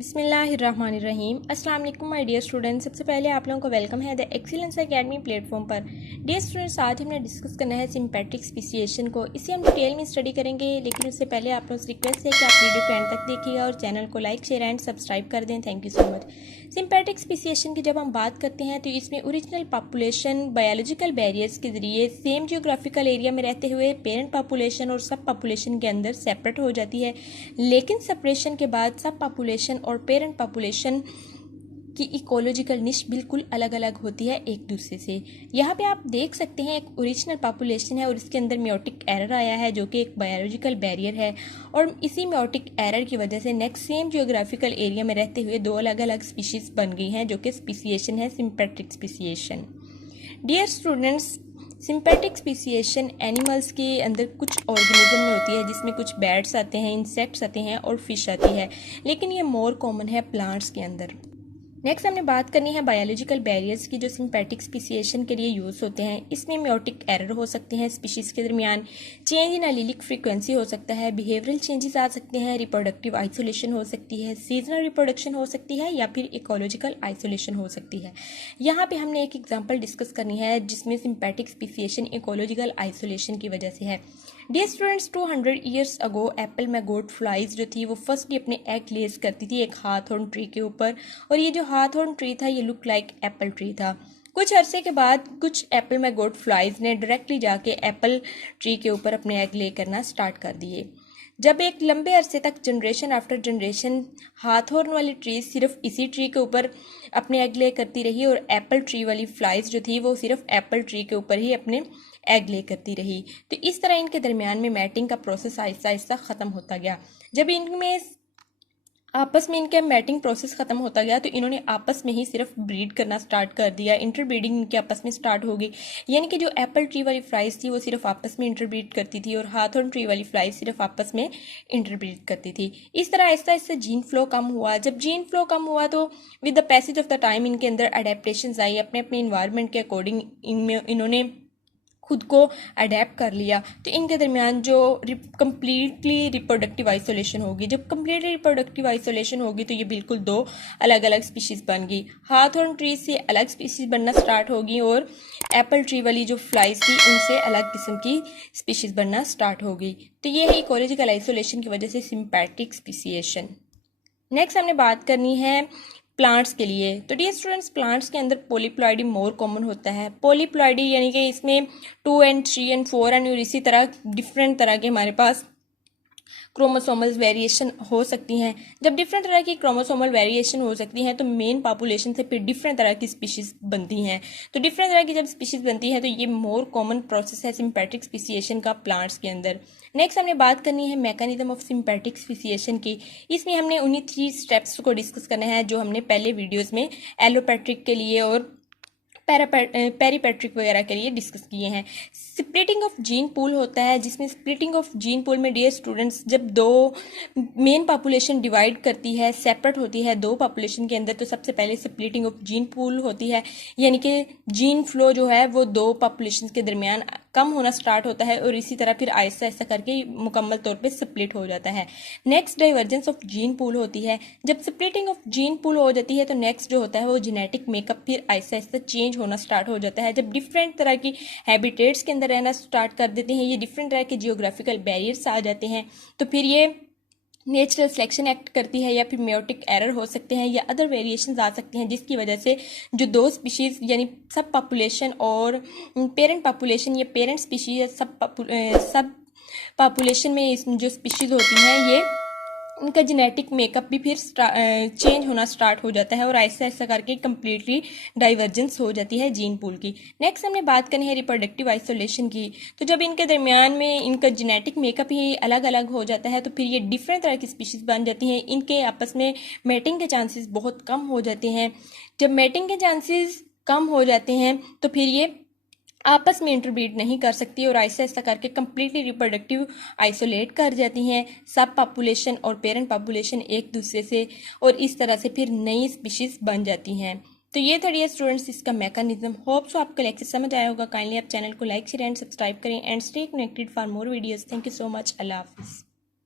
बिस्मिल्लाहिर्रहमानिर्रहीम। अस्सलाम वालेकुम माय डियर स्टूडेंट्स। सबसे पहले आप लोगों को वेलकम है द एक्सीलेंस एकेडमी प्लेटफॉर्म पर। डियर स्टूडेंट्स, आज हमने डिस्कस करना है सिंपैथिक स्पीसिएशन को। इसे हम डिटेल में स्टडी करेंगे, लेकिन उससे पहले आप लोगों से रिक्वेस्ट है कि आप वीडियो को एंड तक देखिएगा और चैनल को लाइक शेयर एंड सब्सक्राइब कर दें। Thank you so much. Sympathetic speciation की जब हम बात करते हैं तो इसमें ओरिजिनल पॉपुलेशन बायोलॉजिकल बैरियर्स के जरिए सेम जियोग्राफिकल एरिया में रहते हुए पेरेंट पॉपुलेशन और सब पॉपुलेशन के अंदर सेपरेट हो जाती है, लेकिन सेपरेशन के बाद सब पॉपुलेशन और पेरेंट पॉपुलेशन की इकोलॉजिकल निश बिल्कुल अलग अलग होती है एक दूसरे से। यहाँ पे आप देख सकते हैं एक ओरिजिनल पॉपुलेशन है और इसके अंदर म्योटिक एरर आया है जो कि एक बायोलॉजिकल बैरियर है, और इसी म्योटिक एरर की वजह से नेक्स्ट सेम जियोग्राफिकल एरिया में रहते हुए दो अलग अलग स्पीशीज बन गई हैं, जो कि स्पीसिएशन है, sympatric speciation. Dear students, sympatric speciation animals के अंदर कुछ ऑर्गेनिज्म में होती है, जिसमें कुछ बैट्स आते हैं, इंसेक्ट्स आते हैं और फिश आती है, लेकिन ये मोर कॉमन है प्लांट्स के अंदर। नेक्स्ट हमने बात करनी है बायोलॉजिकल बैरियर्स की जो सिंपैथिक स्पीसिएशन के लिए यूज़ होते हैं। इसमें म्योटिक एरर हो सकते हैं, स्पीशीज़ के दरमियान चेंज इन एलीलिक फ्रीक्वेंसी हो सकता है, बिहेवियरल चेंजेस आ सकते हैं, रिप्रोडक्टिव आइसोलेशन हो सकती है, सीजनल रिप्रोडक्शन हो सकती है, या फिर इकोलॉजिकल आइसोलेशन हो सकती है। यहाँ पे हमने एक एग्जांपल डिस्कस करनी है जिसमें सिंपैथिक स्पीसिएशन इकोलॉजिकल आइसोलेशन की वजह से है। Dear students, 200 years ago apple maggot flies जो थी वो फर्स्टली अपने एग लेस करती थी एक हाथोर्न ट्री के ऊपर, और ये जो हाथोर्न ट्री था ये लुक लाइक एप्पल ट्री था। कुछ अरसे के बाद कुछ एप्पल मैगोट फ्लाइज ने डायरेक्टली जाके एप्पल ट्री के ऊपर अपने एग ले करना स्टार्ट कर दिए। जब एक लंबे अरसे तक जनरेशन आफ्टर जनरेशन हाथोर्न वाली ट्री सिर्फ इसी ट्री के ऊपर अपने एग ले करती रही, और एप्पल ट्री वाली फ्लाइज जो थी वो सिर्फ एप्पल ट्री के ऊपर ही अपने एग ले करती रही, तो इस तरह इनके दरमियान में मैटिंग का प्रोसेस आहिस्ता आहिस्ता ख़त्म होता गया। जब इनमें आपस में इनका मैटिंग प्रोसेस ख़त्म होता गया तो इन्होंने आपस में ही सिर्फ ब्रीड करना स्टार्ट कर दिया, इंटरब्रीडिंग इनके आपस में स्टार्ट हो गई। यानी कि जो एप्पल ट्री वाली फ्लाइज थी वो सिर्फ आपस में इंटरब्रीड करती थी और हाथोर्न ट्री वाली फ्लाइज सिर्फ आपस में इंटरब्रीड करती थी। इस तरह आहिस्ता आहिस्ता जीन फ्लो कम हुआ। जब जीन फ्लो कम हुआ तो with the passage of the time इनके अंदर अडेप्टेशंस आई, अपने अपने इन्वायरमेंट के अकॉर्डिंग इन्होंने खुद को अडेप्ट कर लिया। तो इनके दरमियान जो कम्प्लीटली रिप्रोडक्टिव आइसोलेशन होगी, जब कम्प्लीटली रिप्रोडक्टिव आइसोलेशन होगी तो ये बिल्कुल दो अलग अलग स्पीशीज़ बन गई। हाथोर्न ट्री से अलग स्पीशीज़ बनना स्टार्ट होगी और एप्पल ट्री वाली जो फ्लाइज थी उनसे अलग किस्म की स्पीशीज़ बनना स्टार्ट हो गई। तो ये है इकोलॉजिकल आइसोलेशन की वजह से सिंपैथिक स्पीसिएशन। नेक्स्ट हमने बात करनी है प्लांट्स के लिए। तो डियर स्टूडेंट्स, प्लांट्स के अंदर पॉलीप्लॉइडी मोर कॉमन होता है। पॉलीप्लॉइडी यानी कि इसमें 2 एंड 3 एंड 4 एंड और इसी तरह डिफरेंट तरह के हमारे पास क्रोमोसोमल वेरिएशन हो सकती हैं। जब डिफरेंट तरह की क्रोमोसोमल वेरिएशन हो सकती हैं तो मेन पॉपुलेशन से फिर डिफरेंट तरह की स्पीशीज़ बनती हैं। तो डिफरेंट तरह की जब स्पीशीज़ बनती हैं तो ये मोर कॉमन प्रोसेस है सिंपैथिक स्पीसिएशन का प्लांट्स के अंदर। नेक्स्ट हमने बात करनी है मैकेनिज्म ऑफ सिंपैथिक स्पीसिएशन की। इसमें हमने उन्हीं 3 स्टेप्स को डिस्कस करना है जो हमने पहले वीडियोज़ में एलोपैट्रिक के लिए और पेरीपेट्रिक वगैरह के लिए डिस्कस किए हैं। स्प्लिटिंग ऑफ जीन पूल होता है, जिसमें स्प्लिटिंग ऑफ जीन पूल में डियर स्टूडेंट्स जब दो मेन पॉपुलेशन डिवाइड करती है, सेपरेट होती है दो पॉपुलेशन के अंदर, तो सबसे पहले स्प्लिटिंग ऑफ जीन पूल होती है, यानी कि जीन फ्लो जो है वो दो पॉपुलेशन के दरमियान कम होना स्टार्ट होता है और इसी तरह फिर आहिस्ता आहिस्ता करके मुकम्मल तौर पे स्प्लिट हो जाता है। Next divergence of gene pool होती है। जब स्प्लिटिंग ऑफ जीन पूल हो जाती है तो नेक्स्ट जो होता है वो जेनेटिक मेकअप फिर आहिस्ता आहिस्ता चेंज होना स्टार्ट हो जाता है। जब डिफरेंट तरह की हैबिटेट्स के अंदर रहना स्टार्ट कर देते हैं, ये डिफरेंट तरह के जियोग्राफिकल बैरियर्स आ जाते हैं, तो फिर ये नेचुरल सिलेक्शन एक्ट करती है, या फिर म्योटिक एरर हो सकते हैं, या अदर वेरिएशंस आ सकते हैं, जिसकी वजह से जो दो स्पीशीज़ यानी सब पॉपुलेशन और पेरेंट पॉपुलेशन या पेरेंट स्पीशीज सब पॉपुलेशन में जो स्पीशीज़ होती हैं ये उनका जेनेटिक मेकअप भी फिर चेंज होना स्टार्ट हो जाता है और ऐसा ऐसा करके कम्प्लीटली डाइवर्जेंस हो जाती है जीन पूल की। नेक्स्ट हमने बात करनी है रिप्रोडक्टिव आइसोलेशन की। तो जब इनके दरमियान में इनका जेनेटिक मेकअप ही अलग अलग हो जाता है तो फिर ये डिफरेंट तरह की स्पीशीज़ बन जाती हैं। इनके आपस में मैटिंग के चांसेस बहुत कम हो जाते हैं। जब मैटिंग के चांसेस कम हो जाते हैं तो फिर ये आपस में इंटरब्रीड नहीं कर सकती और ऐसा ऐसा करके कम्प्लीटली रिप्रोडक्टिव आइसोलेट कर जाती हैं सब पॉपुलेशन और पेरेंट पॉपुलेशन एक दूसरे से, और इस तरह से फिर नई स्पीशीज़ बन जाती हैं। तो ये था डियर स्टूडेंट्स इसका मैकेनिज्म। होप सो आपको लेक्चर समझ आया होगा। काइंडली आप चैनल को लाइक शेयर एंड सब्सक्राइब करें and stay connected for more videos. Thank you so much. अल्लाह हाफिज़।